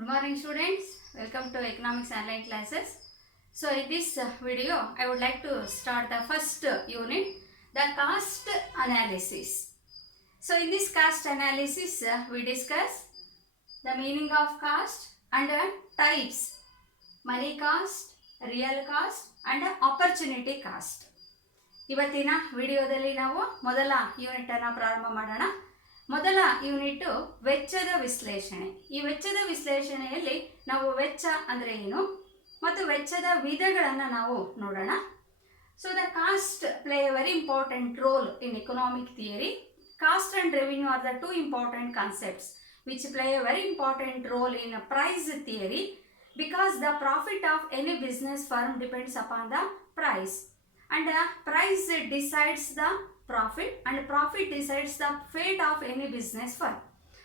Good morning students, welcome to economics online classes. So in this video I would like to start the first unit, the cost analysis. So in this cost analysis we discuss the meaning of cost and types, money cost, real cost and opportunity cost. ಇವತ್ತಿನ ವಿಡಿಯೋದಲ್ಲಿ ನಾವು ಮೊದಲ unit ಅನ್ನು ಪ್ರಾರಂಭ ಮಾಡೋಣ. ಮೊದಲ unit ವೆಚ್ಚದ ವಿಶ್ಲೇಷಣೆ. ಈ ವೆಚ್ಚದ ವಿಶ್ಲೇಷಣೆಯಲ್ಲಿ ನಾವು ವೆಚ್ಚ ಅಂದರೆ ಏನು ಮತ್ತು ವೆಚ್ಚದ ವಿಧಗಳನ್ನು ನಾವು ನೋಡೋಣ. So the cost play A very important role in economic theory. Cost and revenue are the two important concepts which play a very important role in a price theory because the profit of any business firm depends upon the price, and the price decides the profit and profit decides the fate of any business firm,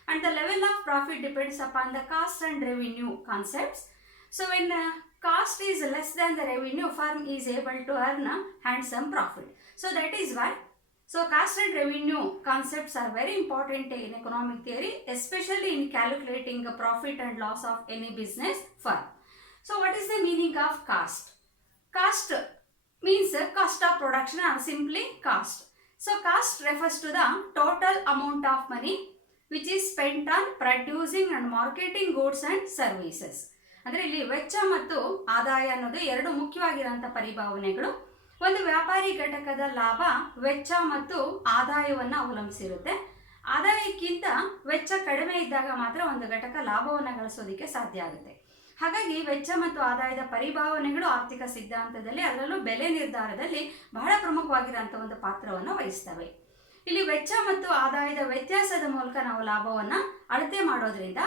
and the level of profit depends upon the cost and revenue concepts. So when cost is less than the revenue, firm is able to earn a handsome profit. So that is why cost and revenue concepts are very important in economic theory, especially in calculating the profit and loss of any business firm. So what is the meaning of cost? Cost means cost of production or simply cost. So cost refers to the total amount of money which is spent on producing and marketing goods and services. ಅಂದರೆ ಇಲ್ಲಿ ವೆಚ್ಚ ಮತ್ತು ಆದಾಯ ಅನ್ನೋದು ಎರಡು ಮುಖ್ಯವಾಗಿರುವಂಥ ಪರಿಭಾವನೆಗಳು. ಒಂದು ವ್ಯಾಪಾರಿ ಘಟಕದ ಲಾಭ ವೆಚ್ಚ ಮತ್ತು ಆದಾಯವನ್ನು ಅವಲಂಬಿಸಿರುತ್ತೆ. ಆದಾಯಕ್ಕಿಂತ ವೆಚ್ಚ ಕಡಿಮೆ ಇದ್ದಾಗ ಮಾತ್ರ ಒಂದು ಘಟಕ ಲಾಭವನ್ನು ಗಳಿಸೋದಕ್ಕೆ ಸಾಧ್ಯ ಆಗುತ್ತೆ. ಹಾಗಾಗಿ ವೆಚ್ಚ ಮತ್ತು ಆದಾಯದ ಪರಿಭಾವನೆಗಳು ಆರ್ಥಿಕ ಸಿದ್ಧಾಂತದಲ್ಲಿ, ಅದರಲ್ಲೂ ಬೆಲೆ ನಿರ್ಧಾರದಲ್ಲಿ ಬಹಳ ಪ್ರಮುಖವಾಗಿರುವಂಥ ಒಂದು ಪಾತ್ರವನ್ನು ವಹಿಸ್ತವೆ. ಇಲ್ಲಿ ವೆಚ್ಚ ಮತ್ತು ಆದಾಯದ ವ್ಯತ್ಯಾಸದ ಮೂಲಕ ನಾವು ಲಾಭವನ್ನು ಅಳತೆ ಮಾಡೋದ್ರಿಂದ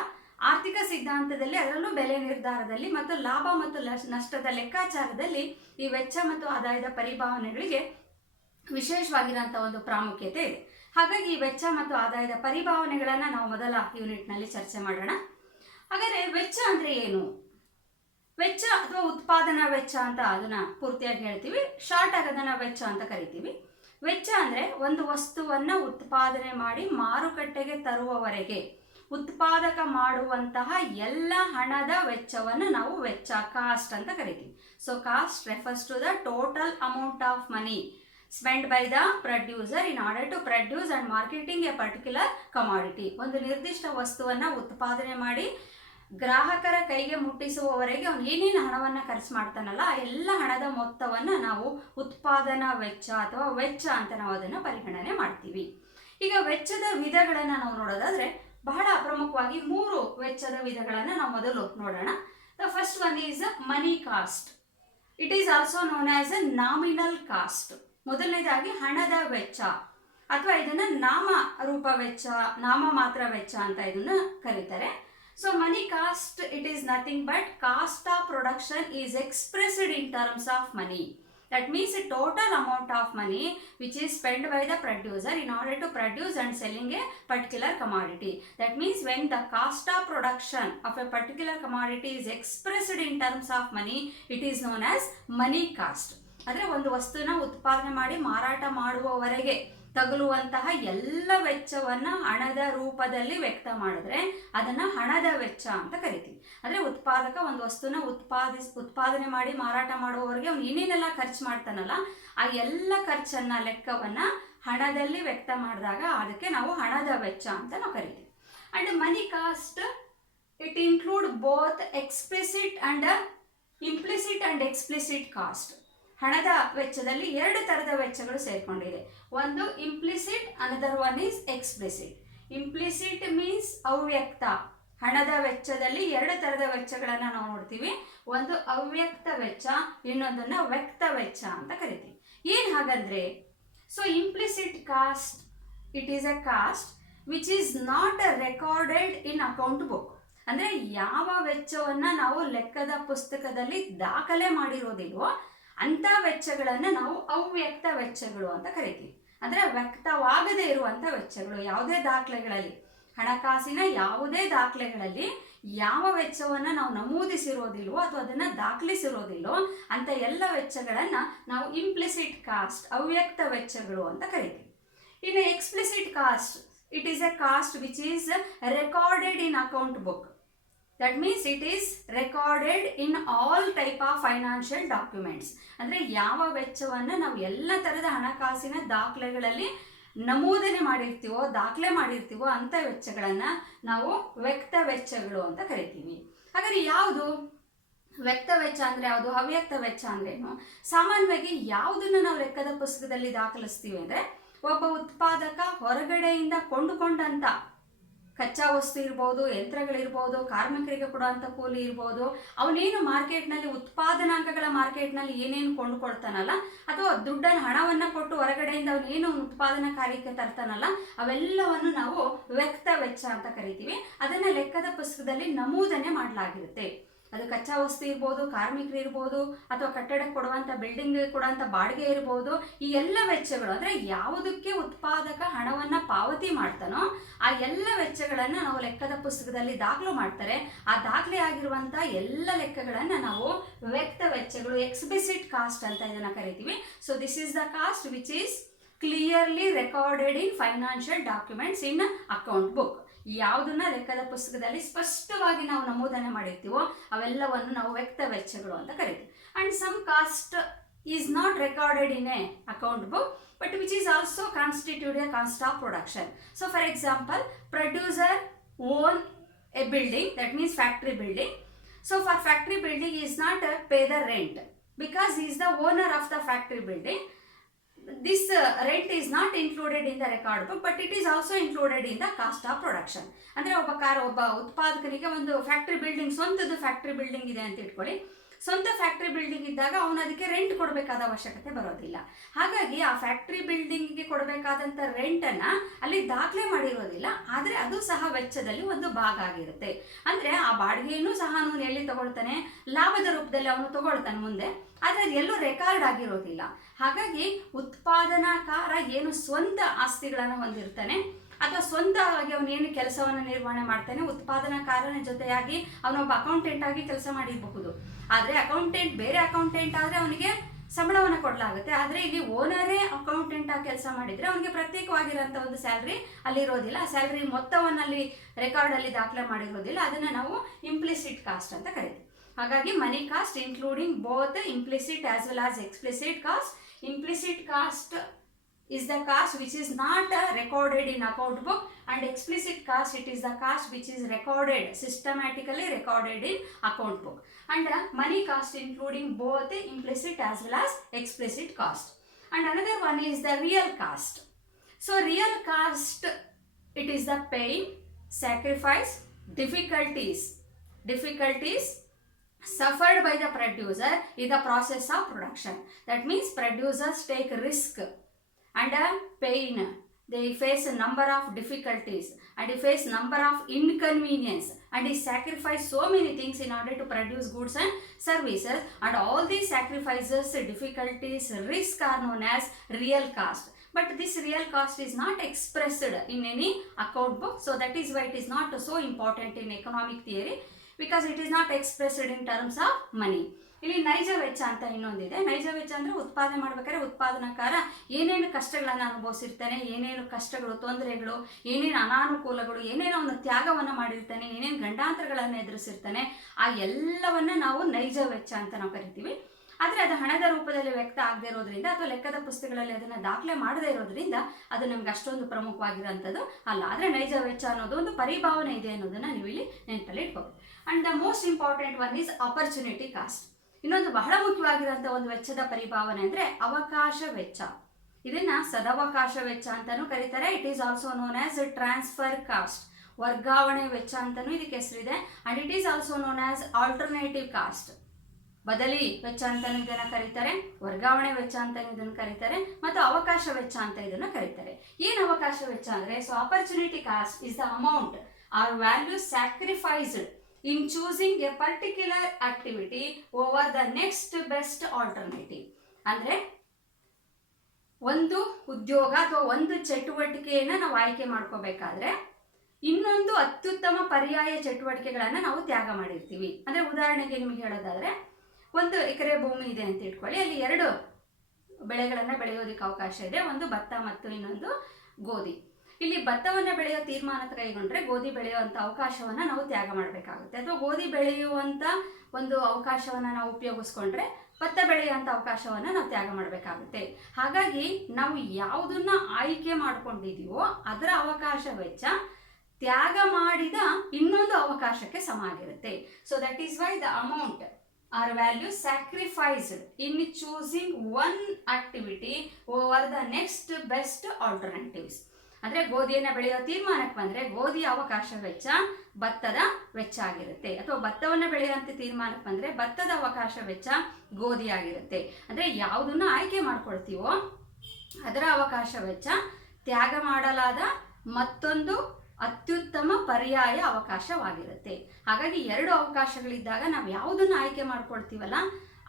ಆರ್ಥಿಕ ಸಿದ್ಧಾಂತದಲ್ಲಿ, ಅದರಲ್ಲೂ ಬೆಲೆ ನಿರ್ಧಾರದಲ್ಲಿ ಮತ್ತು ಲಾಭ ಮತ್ತು ನಷ್ಟದ ಲೆಕ್ಕಾಚಾರದಲ್ಲಿ ಈ ವೆಚ್ಚ ಮತ್ತು ಆದಾಯದ ಪರಿಭಾವನೆಗಳಿಗೆ ವಿಶೇಷವಾಗಿರುವಂಥ ಒಂದು ಪ್ರಾಮುಖ್ಯತೆ ಇದೆ. ಹಾಗಾಗಿ ಈ ವೆಚ್ಚ ಮತ್ತು ಆದಾಯದ ಪರಿಭಾವನೆಗಳನ್ನು ನಾವು ಮೊದಲ ಯೂನಿಟ್ನಲ್ಲಿ ಚರ್ಚೆ ಮಾಡೋಣ. ಹಾಗಾದರೆ ವೆಚ್ಚ ಅಂದರೆ ಏನು? ವೆಚ್ಚ ಅಥವಾ ಉತ್ಪಾದನಾ ವೆಚ್ಚ ಅಂತ ಅದನ್ನು ಪೂರ್ತಿಯಾಗಿ ಹೇಳ್ತೀವಿ, ಶಾರ್ಟ್ ಆಗಿ ಅದನ್ನು ವೆಚ್ಚ ಅಂತ ಕರಿತೀವಿ. ವೆಚ್ಚ ಅಂದರೆ ಒಂದು ವಸ್ತುವನ್ನು ಉತ್ಪಾದನೆ ಮಾಡಿ ಮಾರುಕಟ್ಟೆಗೆ ತರುವವರೆಗೆ ಉತ್ಪಾದಕ ಮಾಡುವಂತಹ ಎಲ್ಲ ಹಣದ ವೆಚ್ಚವನ್ನು ನಾವು ವೆಚ್ಚ, ಕಾಸ್ಟ್ ಅಂತ ಕರಿತೀವಿ. So cost refers to the total amount of money spent by the producer in order to produce and marketing a particular commodity. ಒಂದು ನಿರ್ದಿಷ್ಟ ವಸ್ತುವನ್ನು ಉತ್ಪಾದನೆ ಮಾಡಿ ಗ್ರಾಹಕರ ಕೈಗೆ ಮುಟ್ಟಿಸುವವರೆಗೆ ಅವನು ಏನೇನು ಹಣವನ್ನು ಖರ್ಚು ಮಾಡ್ತಾನಲ್ಲ ಆ ಎಲ್ಲ ಹಣದ ಮೊತ್ತವನ್ನು ನಾವು ಉತ್ಪಾದನಾ ವೆಚ್ಚ ಅಥವಾ ವೆಚ್ಚ ಅಂತ ನಾವು ಅದನ್ನು ಪರಿಗಣನೆ ಮಾಡ್ತೀವಿ. ಈಗ ವೆಚ್ಚದ ವಿಧಗಳನ್ನು ನಾವು ನೋಡೋದಾದ್ರೆ ಬಹಳ ಪ್ರಮುಖವಾಗಿ 3 ವೆಚ್ಚದ ವಿಧಗಳನ್ನು ನಾವು ಮೊದಲು ನೋಡೋಣ. The first one is money cost. It is also known as A nominal cost. ಮೊದಲನೇದಾಗಿ ಹಣದ ವೆಚ್ಚ ಅಥವಾ ಇದನ್ನ ನಾಮ ರೂಪ ವೆಚ್ಚ, ನಾಮ ಮಾತ್ರ ವೆಚ್ಚ ಅಂತ ಇದನ್ನ ಕರೀತಾರೆ. So money cost it is nothing but cost of production is expressed in terms of money. That means a total amount of money which is spent by the producer in order to produce and selling a particular commodity. That means when the cost of production of a particular commodity is expressed in terms of money, it is known as money cost. ಅಂದರೆ ಒಂದು ವಸ್ತುನ ಉತ್ಪಾದನೆ ಮಾಡಿ ಮಾರಾಟ ಮಾಡುವವರೆಗೆ ತಗುಲುವಂತಹ ಎಲ್ಲ ವೆಚ್ಚವನ್ನು ಹಣದ ರೂಪದಲ್ಲಿ ವ್ಯಕ್ತ ಮಾಡಿದ್ರೆ ಅದನ್ನು ಹಣದ ವೆಚ್ಚ ಅಂತ ಕರಿತೀವಿ. ಅಂದರೆ ಉತ್ಪಾದಕ ಒಂದು ವಸ್ತುನ ಉತ್ಪಾದನೆ ಮಾಡಿ ಮಾರಾಟ ಮಾಡುವವರೆಗೆ ಅವ್ನು ಏನೇನೆಲ್ಲ ಖರ್ಚು ಮಾಡ್ತಾನಲ್ಲ ಆ ಎಲ್ಲ ಖರ್ಚನ್ನ ಲೆಕ್ಕವನ್ನು ಹಣದಲ್ಲಿ ವ್ಯಕ್ತ ಮಾಡಿದಾಗ ಅದಕ್ಕೆ ನಾವು ಹಣದ ವೆಚ್ಚ ಅಂತ ನಾವು ಕರಿತೀವಿ. And money cost it include both explicit and implicit and explicit cost. ಹಣದ ವೆಚ್ಚದಲ್ಲಿ 2 ಥರದ ವೆಚ್ಚಗಳು ಸೇರಿಕೊಂಡಿದೆ. ಒಂದು implicit, another one is explicit. Implicit means ಅವ್ಯಕ್ತ. ಹಣದ ವೆಚ್ಚದಲ್ಲಿ 2 ಥರದ ವೆಚ್ಚಗಳನ್ನು ನಾವು ನೋಡ್ತೀವಿ. ಒಂದು ಅವ್ಯಕ್ತ ವೆಚ್ಚ, ಇನ್ನೊಂದನ್ನ ವ್ಯಕ್ತ ವೆಚ್ಚ ಅಂತ ಕರಿತೀವಿ. ಏನು ಹಾಗಂದ್ರೆ, so implicit cost it is A cost which is not recorded in account book. ಅಂದರೆ ಯಾವ ವೆಚ್ಚವನ್ನು ನಾವು ಲೆಕ್ಕದ ಪುಸ್ತಕದಲ್ಲಿ ದಾಖಲೆ ಮಾಡಿರೋದಿಲ್ವೋ ಅಂಥ ವೆಚ್ಚಗಳನ್ನು ನಾವು ಅವ್ಯಕ್ತ ವೆಚ್ಚಗಳು ಅಂತ ಕರಿತೀವಿ. ಅಂದರೆ ವ್ಯಕ್ತವಾಗದೇ ಇರುವಂಥ ವೆಚ್ಚಗಳು. ಯಾವುದೇ ದಾಖಲೆಗಳಲ್ಲಿ, ಹಣಕಾಸಿನ ಯಾವುದೇ ದಾಖಲೆಗಳಲ್ಲಿ ಯಾವ ವೆಚ್ಚವನ್ನು ನಾವು ನಮೂದಿಸಿರೋದಿಲ್ವೋ ಅಥವಾ ಅದನ್ನು ದಾಖಲಿಸಿರೋದಿಲ್ವೋ ಅಂಥ ಎಲ್ಲ ವೆಚ್ಚಗಳನ್ನು ನಾವು ಇಂಪ್ಲಿಸಿಟ್ ಕಾಸ್ಟ್, ಅವ್ಯಕ್ತ ವೆಚ್ಚಗಳು ಅಂತ ಕರಿತೀವಿ. ಇನ್ನು explicit cost, it is A cost which is recorded in account book. That means it is recorded in all type of financial documents. ಅಂದರೆ ಯಾವ ವೆಚ್ಚವನ್ನು ನಾವು ಎಲ್ಲ ಥರದ ಹಣಕಾಸಿನ ದಾಖಲೆಗಳಲ್ಲಿ ನಮೂದನೆ ಮಾಡಿರ್ತೀವೋ, ದಾಖಲೆ ಮಾಡಿರ್ತೀವೋ ಅಂಥ ವೆಚ್ಚಗಳನ್ನು ನಾವು ವ್ಯಕ್ತ ವೆಚ್ಚಗಳು ಅಂತ ಕರಿತೀವಿ. ಹಾಗಾದರೆ ಯಾವುದು ವ್ಯಕ್ತ ವೆಚ್ಚ ಅಂದರೆ ಯಾವುದು, ಅವ್ಯಕ್ತ ವೆಚ್ಚ ಅಂದ್ರೇನು? ಸಾಮಾನ್ಯವಾಗಿ ಯಾವುದನ್ನು ನಾವು ಲೆಕ್ಕದ ಪುಸ್ತಕದಲ್ಲಿ ದಾಖಲಿಸ್ತೀವಿ ಅಂದರೆ, ಒಬ್ಬ ಉತ್ಪಾದಕ ಹೊರಗಡೆಯಿಂದ ಕೊಂಡುಕೊಂಡಂಥ ಕಚ್ಚಾ ವಸ್ತು ಇರ್ಬೋದು, ಯಂತ್ರಗಳಿರ್ಬೋದು, ಕಾರ್ಮಿಕರಿಗೆ ಕೊಡುವಂಥ ಕೂಲಿ ಇರ್ಬೋದು, ಅವನೇನು ಮಾರ್ಕೆಟ್ನಲ್ಲಿ ಉತ್ಪಾದನಾಂಗಗಳ ಮಾರ್ಕೆಟ್ನಲ್ಲಿ ಏನೇನು ಕೊಂಡುಕೊಳ್ತಾನಲ್ಲ, ಅಥವಾ ದುಡ್ಡನ್ನು ಹಣವನ್ನು ಕೊಟ್ಟು ಹೊರಗಡೆಯಿಂದ ಅವನೇನು ಉತ್ಪಾದನಾ ಕಾರ್ಯಕ್ಕೆ ತರ್ತಾನಲ್ಲ, ಅವೆಲ್ಲವನ್ನು ನಾವು ವ್ಯಕ್ತ ವೆಚ್ಚ ಅಂತ ಕರಿತೀವಿ. ಅದನ್ನು ಲೆಕ್ಕದ ಪುಸ್ತಕದಲ್ಲಿ ನಮೂದನೆ ಮಾಡಲಾಗಿರುತ್ತೆ. ಅದು ಕಚ್ಚಾ ವಸ್ತು ಇರ್ಬೋದು, ಕಾರ್ಮಿಕರು ಇರ್ಬೋದು, ಅಥವಾ ಕಟ್ಟಡಕ್ಕೆ ಕೊಡುವಂಥ ಬಿಲ್ಡಿಂಗ್ ಕೊಡುವಂಥ ಬಾಡಿಗೆ ಇರ್ಬೋದು. ಈ ಎಲ್ಲ ವೆಚ್ಚಗಳು ಅಂದರೆ ಯಾವುದಕ್ಕೆ ಉತ್ಪಾದಕ ಹಣವನ್ನು ಪಾವತಿ ಮಾಡ್ತಾನೋ ಆ ಎಲ್ಲ ವೆಚ್ಚಗಳನ್ನು ನಾವು ಲೆಕ್ಕದ ಪುಸ್ತಕದಲ್ಲಿ ದಾಖಲು ಮಾಡ್ತಾರೆ. ಆ ದಾಖಲೆ ಆಗಿರುವಂಥ ಎಲ್ಲ ಲೆಕ್ಕಗಳನ್ನು ನಾವು ವ್ಯಕ್ತ ವೆಚ್ಚಗಳು, ಎಕ್ಸ್ಪ್ಲಿಸಿಟ್ ಕಾಸ್ಟ್ ಅಂತ ಇದನ್ನು ಕರಿತೀವಿ. So this is the cost which is clearly recorded in financial documents in account book. ಯಾವುದನ್ನ ಲೆಕ್ಕದ ಪುಸ್ತಕದಲ್ಲಿ ಸ್ಪಷ್ಟವಾಗಿ ನಾವು ನಮೂದನೆ ಮಾಡಿರ್ತೀವೋ ಅವೆಲ್ಲವನ್ನು ನಾವು ವ್ಯಕ್ತ ವೆಚ್ಚಗಳು ಅಂತ ಕರಿತೀವಿ. And some cost is not recorded in a account book but which is also constitute a cost of production. So for example, producer own a building, that means factory building. So for factory building is not pay the rent because he is the owner of the factory building. This rent is not included in the record book but it is also included in the cost of production. ಅಂದರೆ ಒಬ್ಬ ಉತ್ಪಾದಕನಿಗೆ ಒಂದು factory building, ಸ್ವಂತದ factory building ಇದೆ ಅಂತ ಇಟ್ಕೊಳ್ಳಿ. ಸ್ವಂತ factory building ಇದ್ದಾಗ ಅವನು ಅದಕ್ಕೆ ರೆಂಟ್ ಕೊಡಬೇಕಾದ ಅವಶ್ಯಕತೆ ಬರೋದಿಲ್ಲ. ಹಾಗಾಗಿ ಆ ಫ್ಯಾಕ್ಟ್ರಿ ಬಿಲ್ಡಿಂಗ್ಗೆ ಕೊಡಬೇಕಾದಂಥ ರೆಂಟನ್ನು ಅಲ್ಲಿ ದಾಖಲೆ ಮಾಡಿರೋದಿಲ್ಲ, ಆದರೆ ಅದು ಸಹ ವೆಚ್ಚದಲ್ಲಿ ಒಂದು ಭಾಗ ಆಗಿರುತ್ತೆ. ಅಂದರೆ ಆ ಬಾಡಿಗೆಯನ್ನು ಸಹ ಅವನು ಎಲ್ಲಿ ತಗೊಳ್ತಾನೆ, ಲಾಭದ ರೂಪದಲ್ಲಿ ಅವನು ತಗೊಳ್ತಾನೆ ಮುಂದೆ, ಆದರೆ ಅದು ಎಲ್ಲೂ ರೆಕಾರ್ಡ್ ಆಗಿರೋದಿಲ್ಲ. ಹಾಗಾಗಿ ಉತ್ಪಾದನಾಕಾರ ಏನು ಸ್ವಂತ ಆಸ್ತಿಗಳನ್ನು ಹೊಂದಿರ್ತಾನೆ ಅಥವಾ ಸ್ವಂತವಾಗಿ ಅವನೇನು ಕೆಲಸವನ್ನು ನಿರ್ವಹಣೆ ಮಾಡ್ತಾನೆ, ಉತ್ಪಾದನಾಕಾರನ ಜೊತೆಯಾಗಿ ಅವನೊಬ್ಬ ಅಕೌಂಟೆಂಟ್ ಆಗಿ ಕೆಲಸ ಮಾಡಿರಬಹುದು. ಆದರೆ ಅಕೌಂಟೆಂಟ್ ಬೇರೆ ಅಕೌಂಟೆಂಟ್ ಆದರೆ ಅವನಿಗೆ ಸಂಬಳವನ್ನು ಕೊಡಲಾಗುತ್ತೆ. ಆದರೆ ಇಲ್ಲಿ ಓನರೇ ಅಕೌಂಟೆಂಟ್ ಆಗಿ ಕೆಲಸ ಮಾಡಿದರೆ ಅವನಿಗೆ ಪ್ರತ್ಯೇಕವಾಗಿರೋಂಥ ಒಂದು ಸ್ಯಾಲ್ರಿ ಅಲ್ಲಿರೋದಿಲ್ಲ. ಆ ಸ್ಯಾಲ್ರಿ ಮೊತ್ತವನ್ನು ಅಲ್ಲಿ ರೆಕಾರ್ಡಲ್ಲಿ ದಾಖಲೆ ಮಾಡಿರೋದಿಲ್ಲ. ಅದನ್ನು ನಾವು ಇಂಪ್ಲಿಸಿಟ್ ಕಾಸ್ಟ್ ಅಂತ ಕರಿತೀವಿ. ಹಾಗಾಗಿ money cost including both implicit as well as explicit cost. Implicit cost is the cost which is not recorded in account book, and explicit cost, it is the cost which is recorded, systematically recorded in account book. And money cost including both implicit as well as explicit cost. And another one is the real cost. So real cost, it is the pain, sacrifice, difficulties suffered by the producer in the process of production. That means producers take risk and pain. They face a number of difficulties and they face number of inconvenience and they sacrifice so many things in order to produce goods and services, and all these sacrifices, difficulties, risk are known as real cost. But this real cost is not expressed in any account book, so that is why it is not so important in economic theory, because it is not expressed in terms of money. ಇಲ್ಲಿ ನೈಜ ವೆಚ್ಚ ಅಂತ ಇನ್ನೊಂದಿದೆ. ನೈಜ ವೆಚ್ಚ ಅಂದರೆ ಉತ್ಪಾದನೆ ಮಾಡ್ಬೇಕಾದ್ರೆ ಉತ್ಪಾದನಾಕಾರ ಏನೇನು ಕಷ್ಟಗಳನ್ನು ಅನುಭವಿಸಿರ್ತಾನೆ, ಏನೇನು ಕಷ್ಟಗಳು, ತೊಂದರೆಗಳು, ಏನೇನು ಅನಾನುಕೂಲಗಳು, ಏನೇನೋ ಒಂದು ತ್ಯಾಗವನ್ನು ಮಾಡಿರ್ತಾನೆ, ಏನೇನು ಗಂಡಾಂತರಗಳನ್ನು ಎದುರಿಸಿರ್ತಾನೆ, ಆ ಎಲ್ಲವನ್ನು ನಾವು ನೈಜ ವೆಚ್ಚ ಅಂತ ನಾವು ಕರಿತೀವಿ. ಆದರೆ ಅದು ಹಣದ ರೂಪದಲ್ಲಿ ವ್ಯಕ್ತ ಆಗದೆ ಇರೋದ್ರಿಂದ ಅಥವಾ ಲೆಕ್ಕದ ಪುಸ್ತಕಗಳಲ್ಲಿ ಅದನ್ನು ದಾಖಲೆ ಮಾಡದೇ ಇರೋದ್ರಿಂದ ಅದು ನಮ್ಗೆ ಅಷ್ಟೊಂದು ಪ್ರಮುಖವಾಗಿರೋಂಥದ್ದು ಅಲ್ಲ. ಆದರೆ ನೈಜ ವೆಚ್ಚ ಅನ್ನೋದು ಒಂದು ಪರಿಭಾವನೆ ಇದೆ ಅನ್ನೋದನ್ನು ನೀವು ಇಲ್ಲಿ ನೆನಪಲ್ಲಿ ಇಟ್ಕೋಬೇಕು. And the most important one is opportunity cost. ಇನ್ನೊಂದು ಬಹಳ ಮುಖ್ಯವಾಗಿರೋಂಥ ಒಂದು ವೆಚ್ಚದ ಪರಿಭಾವನೆ ಅಂದರೆ ಅವಕಾಶ ವೆಚ್ಚ. ಇದನ್ನು ಸದವಕಾಶ ವೆಚ್ಚ ಅಂತಲೂ ಕರೀತಾರೆ. It is also known as transfer cost, ವರ್ಗಾವಣೆ ವೆಚ್ಚ ಅಂತಲೂ ಇದಕ್ಕೆ ಹೆಸರಿದೆ. And it is also known as alternative cost, ಬದಲಿ ವೆಚ್ಚ ಅಂತಲೂ ಇದನ್ನು ಕರೀತಾರೆ, ವರ್ಗಾವಣೆ ವೆಚ್ಚ ಅಂತ ಇದನ್ನು ಕರೀತಾರೆ, ಮತ್ತು ಅವಕಾಶ ವೆಚ್ಚ ಅಂತ ಇದನ್ನು ಕರೀತಾರೆ. ಏನು ಅವಕಾಶ ವೆಚ್ಚ ಅಂದರೆ, so opportunity cost is the amount or value sacrificed in choosing a particular activity over the next best alternative. ಅಂದರೆ ಒಂದು ಉದ್ಯೋಗ ಅಥವಾ ಒಂದು ಚಟುವಟಿಕೆಯನ್ನು ನಾವು ಆಯ್ಕೆ ಮಾಡ್ಕೋಬೇಕಾದ್ರೆ ಇನ್ನೊಂದು ಅತ್ಯುತ್ತಮ ಪರ್ಯಾಯ ಚಟುವಟಿಕೆಗಳನ್ನು ನಾವು ತ್ಯಾಗ ಮಾಡಿರ್ತೀವಿ. ಅಂದರೆ ಉದಾಹರಣೆಗೆ ನಿಮಗೆ ಹೇಳೋದಾದರೆ, 1 ಎಕರೆ ಭೂಮಿ ಇದೆ ಅಂತ ಇಟ್ಕೊಳ್ಳಿ, ಅಲ್ಲಿ 2 ಬೆಳೆಗಳನ್ನು ಬೆಳೆಯೋದಕ್ಕೆ ಅವಕಾಶ ಇದೆ, ಒಂದು ಭತ್ತ ಮತ್ತು ಇನ್ನೊಂದು ಗೋಧಿ. ಇಲ್ಲಿ ಭತ್ತವನ್ನು ಬೆಳೆಯೋ ತೀರ್ಮಾನ ಕೈಗೊಂಡ್ರೆ ಗೋಧಿ ಬೆಳೆಯುವಂಥ ಅವಕಾಶವನ್ನು ನಾವು ತ್ಯಾಗ ಮಾಡಬೇಕಾಗುತ್ತೆ, ಅಥವಾ ಗೋಧಿ ಬೆಳೆಯುವಂಥ ಒಂದು ಅವಕಾಶವನ್ನು ನಾವು ಉಪಯೋಗಿಸ್ಕೊಂಡ್ರೆ ಭತ್ತ ಬೆಳೆಯುವಂಥ ಅವಕಾಶವನ್ನು ನಾವು ತ್ಯಾಗ ಮಾಡಬೇಕಾಗುತ್ತೆ. ಹಾಗಾಗಿ ನಾವು ಯಾವುದನ್ನ ಆಯ್ಕೆ ಮಾಡ್ಕೊಂಡಿದೀವೋ ಅದರ ಅವಕಾಶ ವೆಚ್ಚ ತ್ಯಾಗ ಮಾಡಿದ ಇನ್ನೊಂದು ಅವಕಾಶಕ್ಕೆ ಸಮ ಆಗಿರುತ್ತೆ. So that is why the amount or value sacrificed in choosing one activity over the next best alternatives. ಅಂದರೆ ಗೋಧಿಯನ್ನು ಬೆಳೆಯೋ ತೀರ್ಮಾನಕ್ಕೆ ಬಂದರೆ ಗೋಧಿಯ ಅವಕಾಶ ವೆಚ್ಚ ಭತ್ತದ ವೆಚ್ಚ ಆಗಿರುತ್ತೆ, ಅಥವಾ ಭತ್ತವನ್ನು ಬೆಳೆಯುವಂಥ ತೀರ್ಮಾನಕ್ಕೆ ಬಂದರೆ ಭತ್ತದ ಅವಕಾಶ ವೆಚ್ಚ ಗೋಧಿ ಆಗಿರುತ್ತೆ. ಅಂದರೆ ಯಾವುದನ್ನ ಆಯ್ಕೆ ಮಾಡ್ಕೊಳ್ತೀವೋ ಅದರ ಅವಕಾಶ ವೆಚ್ಚ ತ್ಯಾಗ ಮಾಡಲಾದ ಮತ್ತೊಂದು ಅತ್ಯುತ್ತಮ ಪರ್ಯಾಯ ಅವಕಾಶವಾಗಿರುತ್ತೆ. ಹಾಗಾಗಿ ಎರಡು ಅವಕಾಶಗಳಿದ್ದಾಗ ನಾವು ಯಾವುದನ್ನು ಆಯ್ಕೆ ಮಾಡ್ಕೊಳ್ತೀವಲ್ಲ,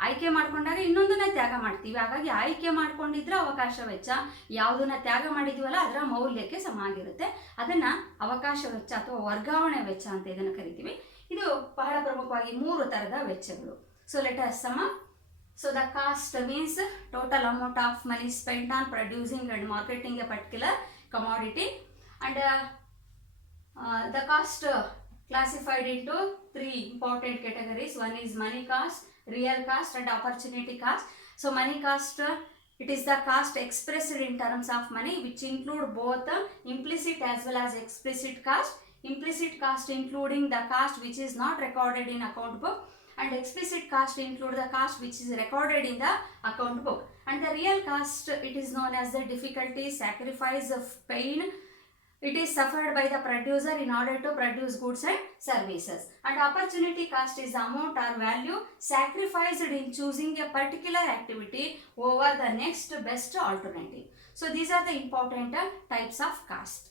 ಆಯ್ಕೆ ಮಾಡ್ಕೊಂಡಾಗ ಇನ್ನೊಂದನ್ನ ತ್ಯಾಗ ಮಾಡ್ತೀವಿ. ಹಾಗಾಗಿ ಆಯ್ಕೆ ಮಾಡ್ಕೊಂಡಿದ್ರೆ ಅವಕಾಶ ವೆಚ್ಚ, ಯಾವುದನ್ನ ತ್ಯಾಗ ಮಾಡಿದೀವಲ್ಲ ಅದರ ಮೌಲ್ಯಕ್ಕೆ ಸಮ ಆಗಿರುತ್ತೆ. ಅದನ್ನ ಅವಕಾಶ ವೆಚ್ಚ ಅಥವಾ ವರ್ಗಾವಣೆ ವೆಚ್ಚ ಅಂತ ಇದನ್ನು ಕರಿತೀವಿ. ಇದು ಬಹಳ ಪ್ರಮುಖವಾಗಿ 3 ಥರದ ವೆಚ್ಚಗಳು. So let us sum up. So the cost means total amount of money spent on producing and marketing a particular commodity, and the cost classified into 3 important categories. One is money cost, real cost and opportunity cost. So money cost, it is the cost expressed in terms of money, which include both implicit as well as explicit cost. Implicit cost including the cost which is not recorded in account book, and explicit cost include the cost which is recorded in the account book. And the real cost, it is known as the difficulty, sacrifice, of pain it is suffered by the producer in order to produce goods and services. And opportunity cost is the amount or value sacrificed in choosing a particular activity over the next best alternative. So these are the important types of cost.